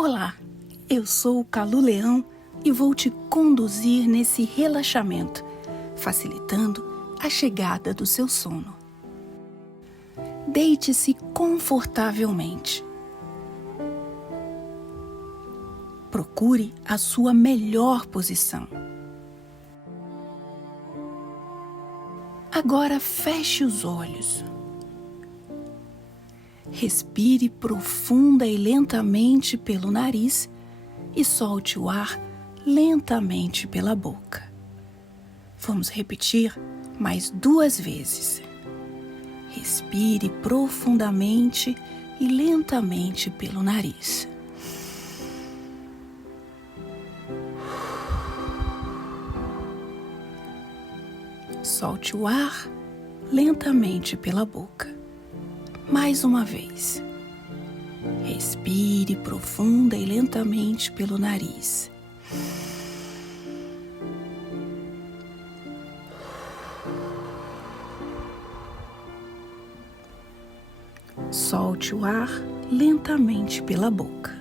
Olá, eu sou o Calu Leão e vou te conduzir nesse relaxamento, facilitando a chegada do seu sono. Deite-se confortavelmente. Procure a sua melhor posição. Agora feche os olhos. Respire profunda e lentamente pelo nariz e solte o ar lentamente pela boca. Vamos repetir mais 2 vezes. Respire profundamente e lentamente pelo nariz. Solte o ar lentamente pela boca. Mais uma vez. Respire profunda e lentamente pelo nariz. Solte o ar lentamente pela boca.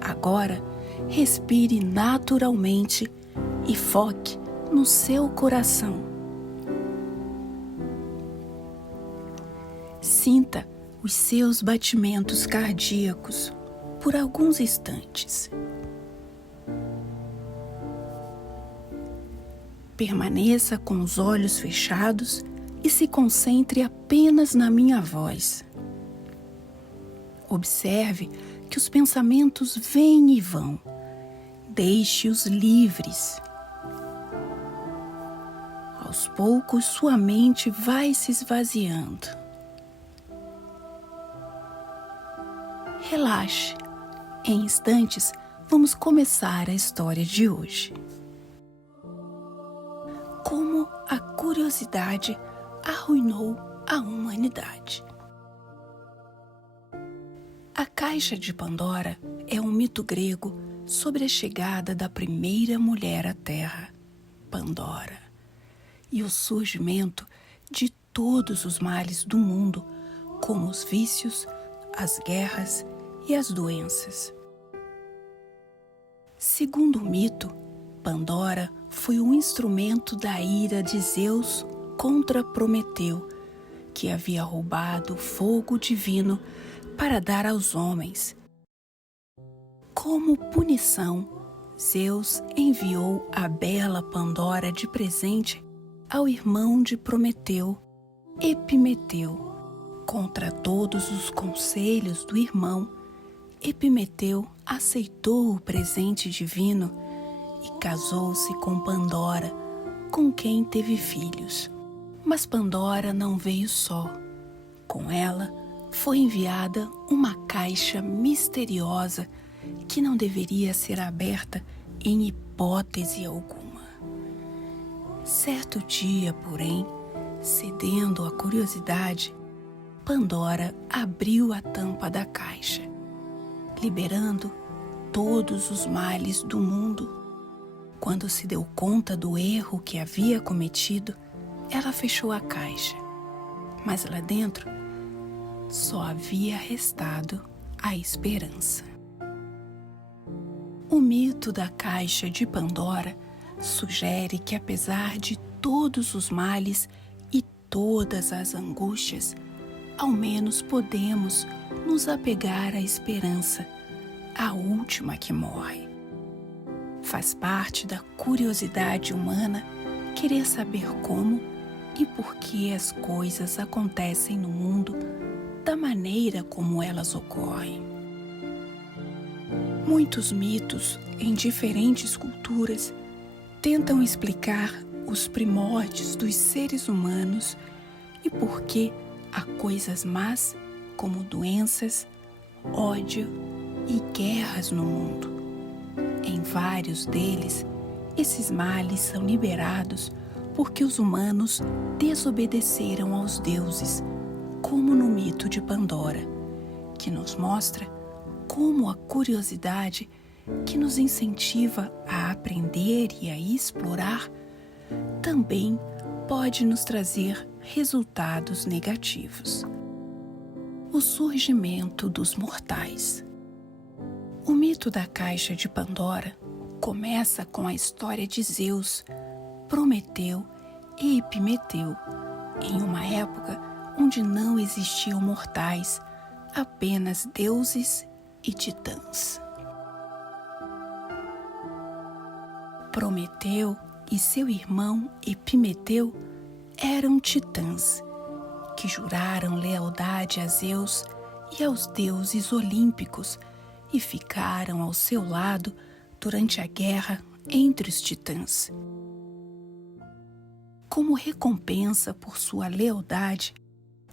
Agora, respire naturalmente e foque no seu coração. Sinta os seus batimentos cardíacos por alguns instantes. Permaneça com os olhos fechados e se concentre apenas na minha voz. Observe que os pensamentos vêm e vão. Deixe-os livres. Aos poucos, sua mente vai se esvaziando. Relaxe. Em instantes, vamos começar a história de hoje. Como a curiosidade arruinou a humanidade. A Caixa de Pandora é um mito grego sobre a chegada da primeira mulher à Terra, Pandora, e o surgimento de todos os males do mundo, como os vícios, as guerras e as doenças. Segundo o mito, Pandora foi um instrumento da ira de Zeus contra Prometeu, que havia roubado o fogo divino para dar aos homens. Como punição, Zeus enviou a bela Pandora de presente ao irmão de Prometeu, Epimeteu. Contra todos os conselhos do irmão, Epimeteu aceitou o presente divino e casou-se com Pandora, com quem teve filhos. Mas Pandora não veio só. Com ela foi enviada uma caixa misteriosa que não deveria ser aberta em hipótese alguma. Certo dia, porém, cedendo à curiosidade, Pandora abriu a tampa da caixa, liberando todos os males do mundo. Quando se deu conta do erro que havia cometido, ela fechou a caixa, mas lá dentro só havia restado a esperança. O mito da Caixa de Pandora sugere que, apesar de todos os males e todas as angústias, ao menos podemos nos apegar à esperança, a última que morre. Faz parte da curiosidade humana querer saber como e por que as coisas acontecem no mundo da maneira como elas ocorrem. Muitos mitos em diferentes culturas tentam explicar os primórdios dos seres humanos e por que há coisas más como doenças, ódio e guerras no mundo. Em vários deles, esses males são liberados porque os humanos desobedeceram aos deuses, como no mito de Pandora, que nos mostra como a curiosidade que nos incentiva a aprender e a explorar também pode nos trazer resultados negativos. o surgimento dos mortais. O mito da caixa de Pandora começa com a história de Zeus, Prometeu e Epimeteu, em uma época onde não existiam mortais, apenas deuses e titãs. Prometeu e seu irmão Epimeteu eram titãs, que juraram lealdade a Zeus e aos deuses olímpicos e ficaram ao seu lado durante a guerra entre os titãs. Como recompensa por sua lealdade,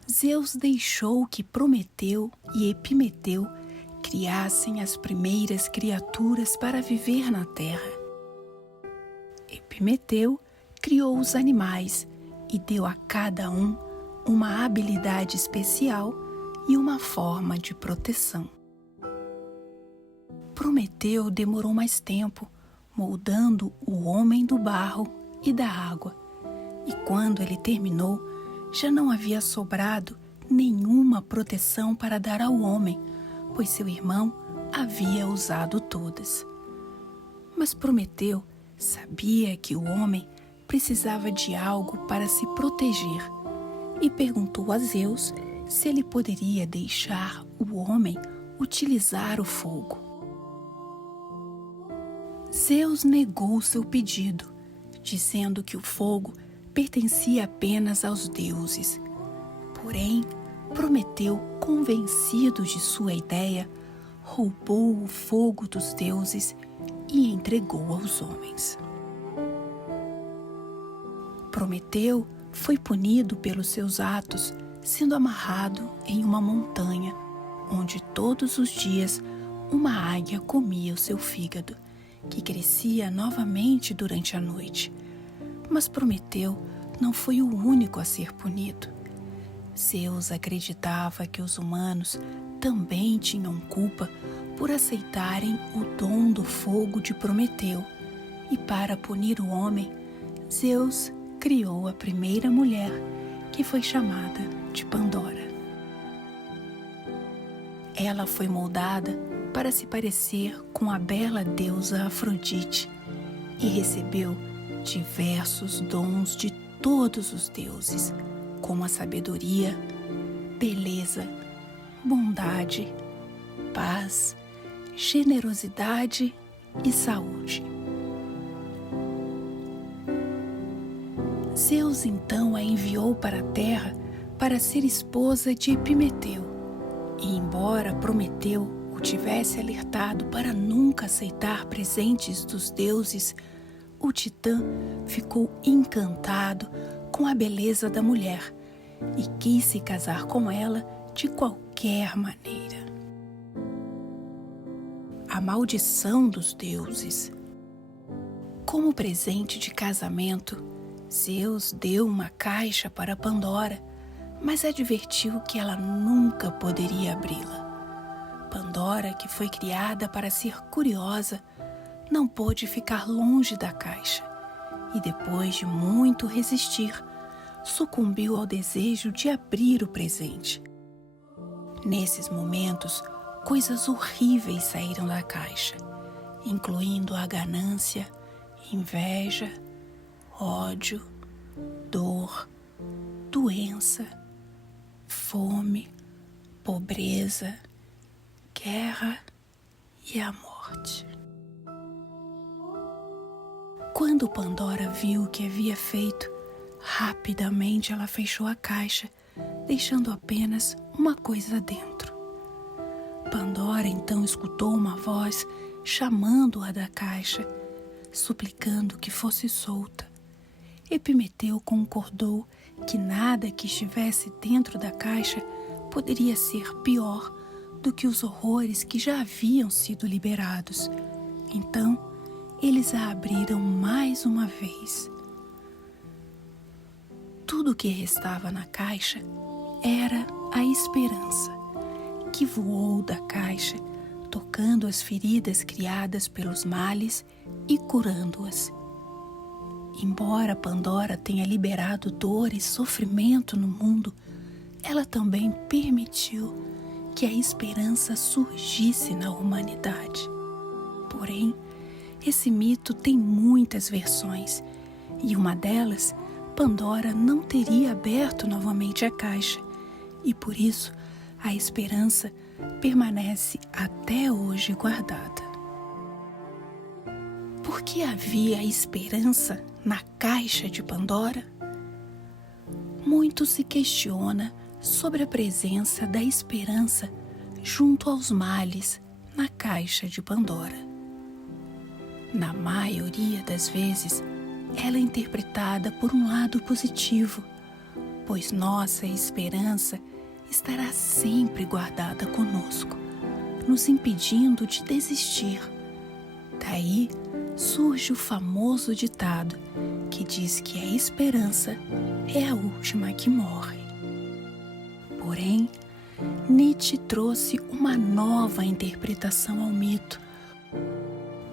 Zeus deixou que Prometeu e Epimeteu criassem as primeiras criaturas para viver na terra. Epimeteu criou os animais e deu a cada um uma habilidade especial e uma forma de proteção. Prometeu demorou mais tempo, moldando o homem do barro e da água, e quando ele terminou, já não havia sobrado nenhuma proteção para dar ao homem, pois seu irmão havia usado todas. Mas Prometeu sabia que o homem precisava de algo para se proteger e perguntou a Zeus se ele poderia deixar o homem utilizar o fogo. Zeus negou seu pedido, dizendo que o fogo pertencia apenas aos deuses. Porém, Prometeu, convencido de sua ideia, roubou o fogo dos deuses e entregou aos homens. Prometeu foi punido pelos seus atos, sendo amarrado em uma montanha, onde todos os dias uma águia comia o seu fígado, que crescia novamente durante a noite. Mas Prometeu não foi o único a ser punido. Zeus acreditava que os humanos também tinham culpa por aceitarem o dom do fogo de Prometeu, e para punir o homem, Zeus criou a primeira mulher, que foi chamada de Pandora. Ela foi moldada para se parecer com a bela deusa Afrodite e recebeu diversos dons de todos os deuses, como a sabedoria, beleza, bondade, paz, generosidade e saúde. Zeus então a enviou para a terra para ser esposa de Epimeteu, e embora Prometeu o tivesse alertado para nunca aceitar presentes dos deuses, o titã ficou encantado com a beleza da mulher e quis se casar com ela de qualquer maneira. A maldição dos deuses. Como presente de casamento, Zeus deu uma caixa para Pandora, mas advertiu que ela nunca poderia abri-la. Pandora, que foi criada para ser curiosa, não pôde ficar longe da caixa e, depois de muito resistir, sucumbiu ao desejo de abrir o presente. Nesses momentos, coisas horríveis saíram da caixa, incluindo a ganância, inveja, ódio, dor, doença, fome, pobreza, guerra e a morte. Quando Pandora viu o que havia feito, rapidamente ela fechou a caixa, deixando apenas uma coisa dentro. Pandora então escutou uma voz chamando-a da caixa, suplicando que fosse solta. Epimeteu concordou que nada que estivesse dentro da caixa poderia ser pior do que os horrores que já haviam sido liberados. Então, eles a abriram mais uma vez. Tudo o que restava na caixa era a esperança, que voou da caixa, tocando as feridas criadas pelos males e curando-as. Embora Pandora tenha liberado dor e sofrimento no mundo, ela também permitiu que a esperança surgisse na humanidade. Porém, esse mito tem muitas versões, e uma delas, Pandora não teria aberto novamente a caixa, e por isso a esperança permanece até hoje guardada. Por que havia esperança na caixa de Pandora? Muito se questiona sobre a presença da esperança junto aos males na caixa de Pandora. Na maioria das vezes, ela é interpretada por um lado positivo, pois nossa esperança estará sempre guardada conosco, nos impedindo de desistir. Daí surge o famoso ditado que diz que a esperança é a última que morre. Porém, Nietzsche trouxe uma nova interpretação ao mito,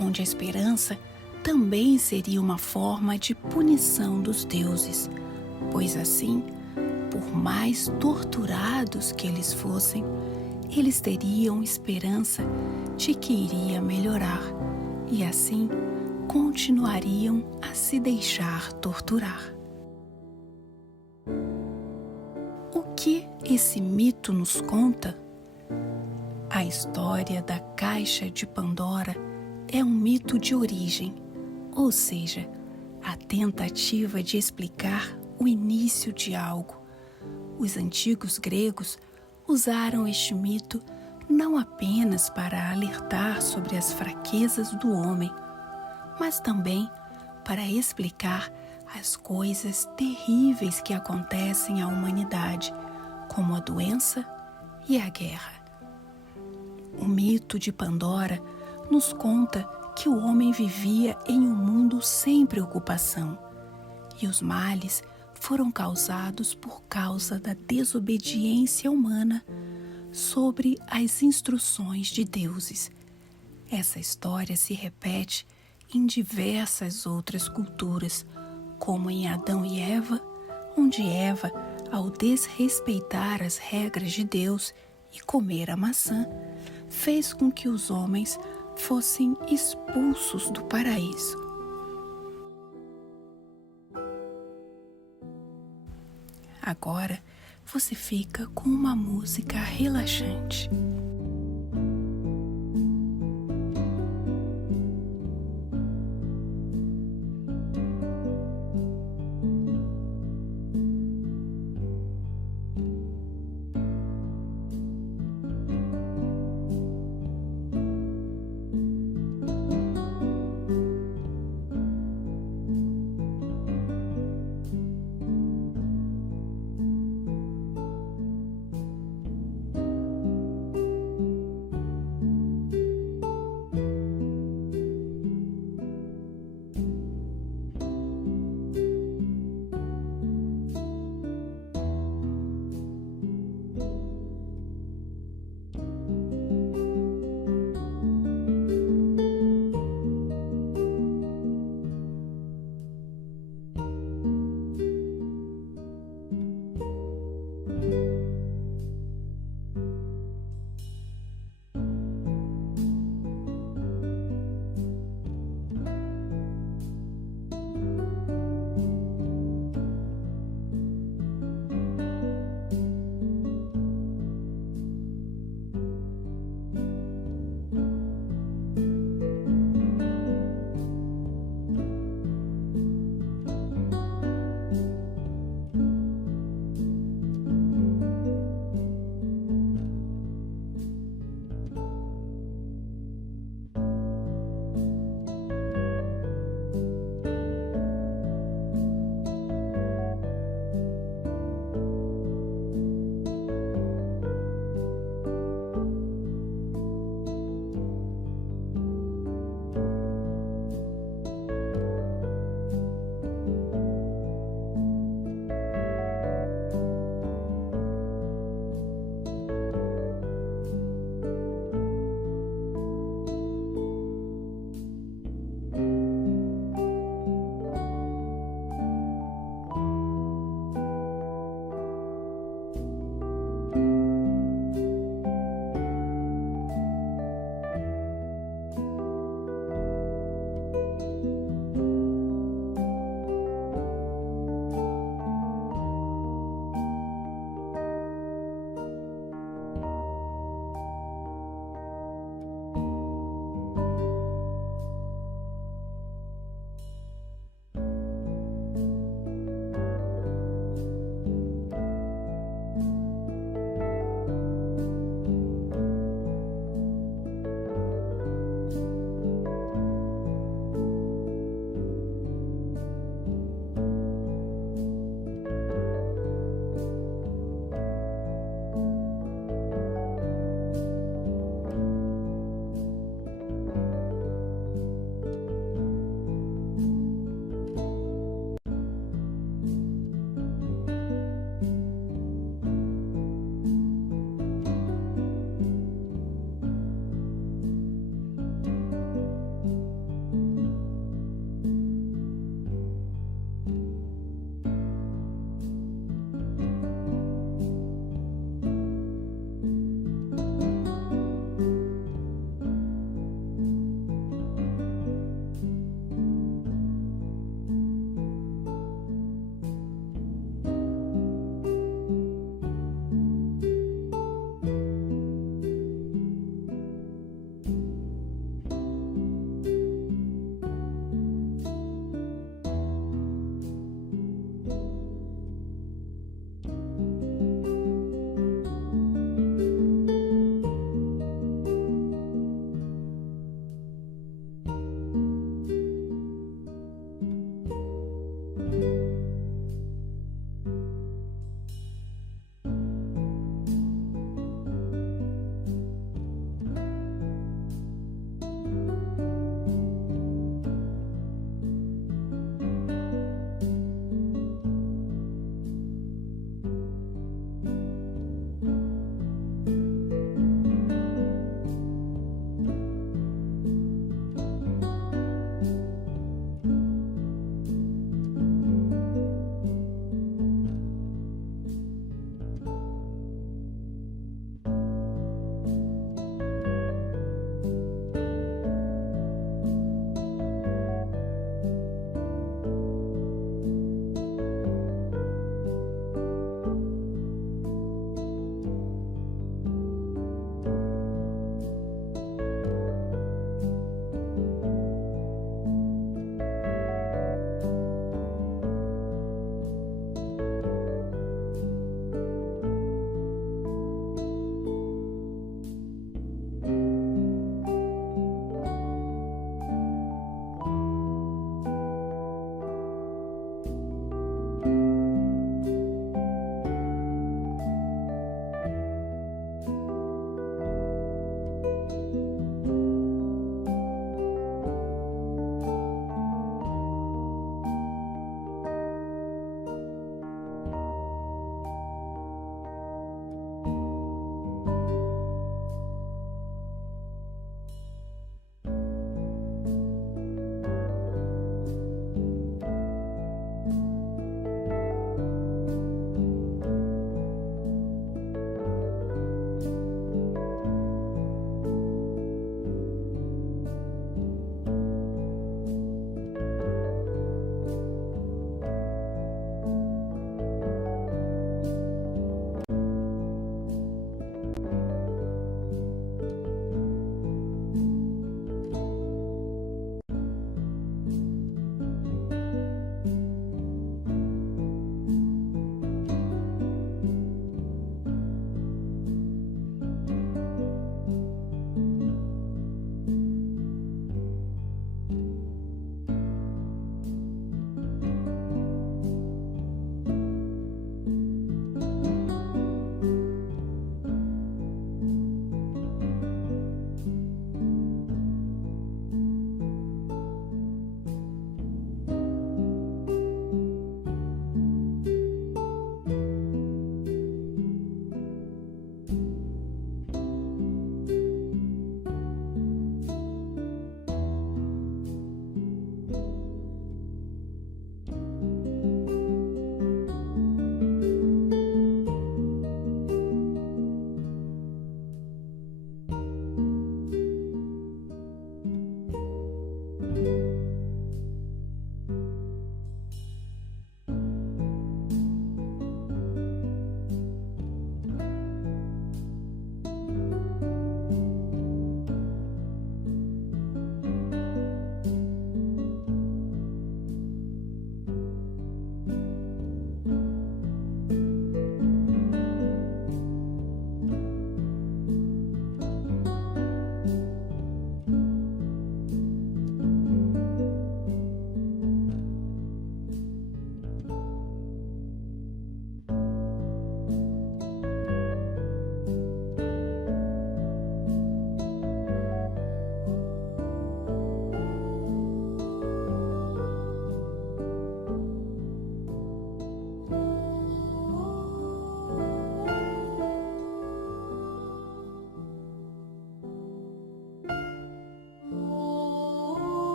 onde a esperança também seria uma forma de punição dos deuses, pois assim, por mais torturados que eles fossem, eles teriam esperança de que iria melhorar e assim continuariam a se deixar torturar. O que esse mito nos conta? A história da caixa de Pandora é um mito de origem, ou seja, a tentativa de explicar o início de algo. Os antigos gregos usaram este mito não apenas para alertar sobre as fraquezas do homem, mas também para explicar as coisas terríveis que acontecem à humanidade, como a doença e a guerra. O mito de Pandora nos conta que o homem vivia em um mundo sem preocupação, e os males foram causados por causa da desobediência humana sobre as instruções de deuses. Essa história se repete em diversas outras culturas, como em Adão e Eva, onde Eva, ao desrespeitar as regras de Deus e comer a maçã, fez com que os homens fossem expulsos do paraíso. Agora você fica com uma música relaxante.